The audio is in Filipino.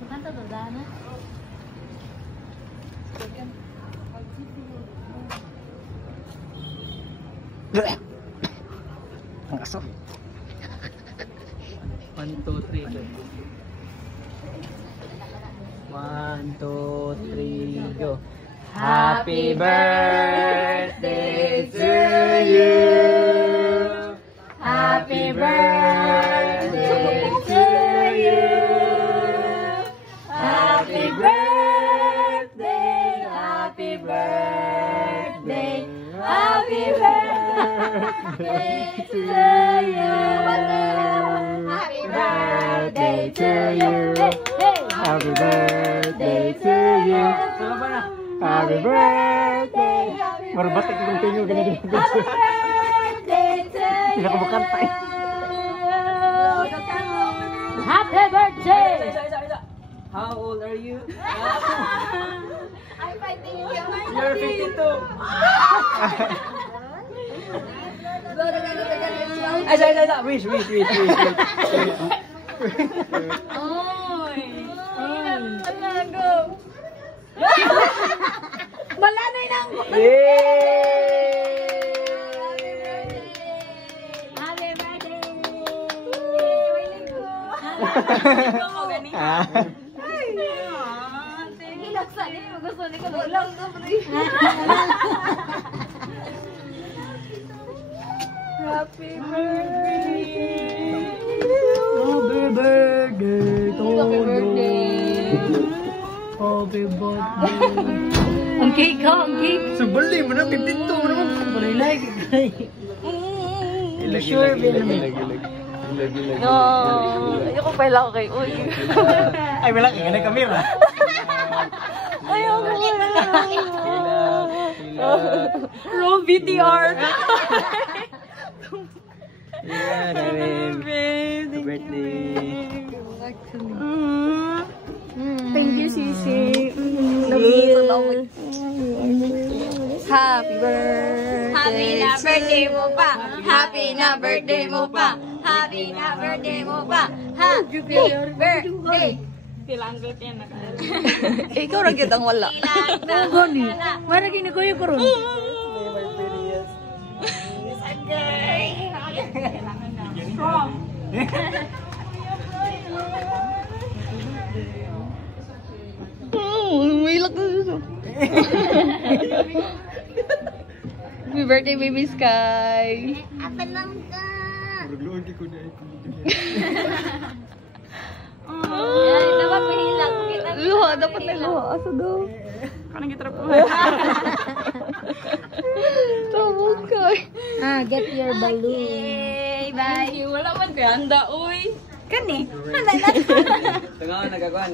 Makanta to dana. Ang aso. 1, 2, 3, go. 1, 2, 3, go. Happy birthday to you. Happy birthday to you. Happy birthday, happy birthday, happy birthday to you. Happy birthday to you. Happy birthday to you. Happy birthday. Marbat ako ng tinyo ganyan. Happy birthday to you. Hindi ako makanta eh. Happy birthday. How old are you? I'm fighting you. You're 52. Ay, wish. Malanay na ang Happy birthday! Gusto ni ko lang. Happy birthday! Happy birthday to you. Happy birthday! Happy birthday. Ang cake ko, ang cake! Subali mo na, pipinto mo naman. Palay. Sure, Ilag. No, ayoko pala ako kay Uy. Ay, wala ka ganay kamera. Ayoko wala. Roll VTR. Happy birthday. Thank you, Sisi. Happy birthday. Happy na birthday mo pa. Happy na birthday mo pa. Happy na birthday mo pa. Happy birthday. Pilanggot yan na. Ikaw rin kitang wala. Gani. Maragin na ko yung karoon. Strong. Umiilak na suso. Happy birthday, baby Sky. Apa lang ka? Dapat mahilang. Luha, dapat na luha. Asa daw? Kanang gitara po. Tawag ka. Get your balloon. Bye. Wala man kaya handa, uy. Kani? Tanga nagakuan.